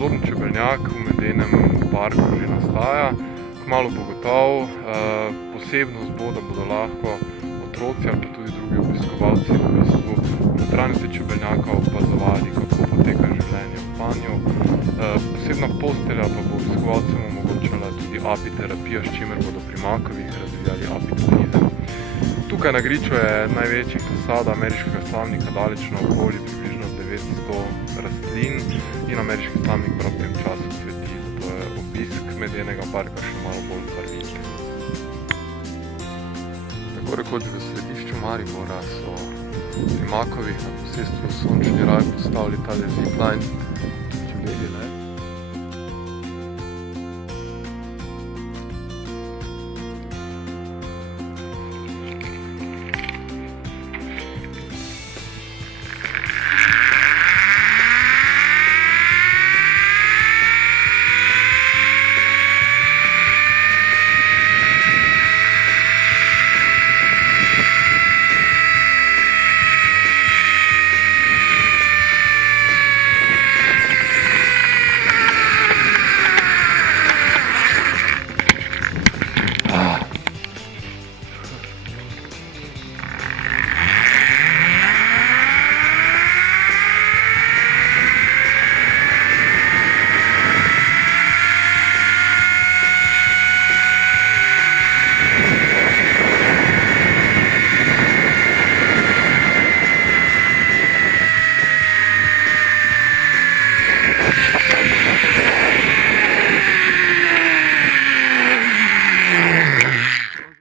sodoben čebeljak v medenem parku že nastaja, kmalu bo gotov. Posebnost bo, da bodo lahko otroci ali pa tudi drugi obiskovalci v bistvu notranjosti čebeljaka opazovali, kako poteka življenje v panju. Posebna postelja pa bo obiskovalcem omogočala tudi apiterapija, s čimer bodo pri makovih razvijali apiturizem. Tukaj na griču je največji fasad ameriškega slamnika, daleč naokoli približno 900 rastlin in ameriški slamnik prav v tem času cveti, zato je obisk medenega parka še malo bolj barvit. Tako rekoč v središču Maribora so pri makovih na posestvu Sončni raj postavili tale zipline,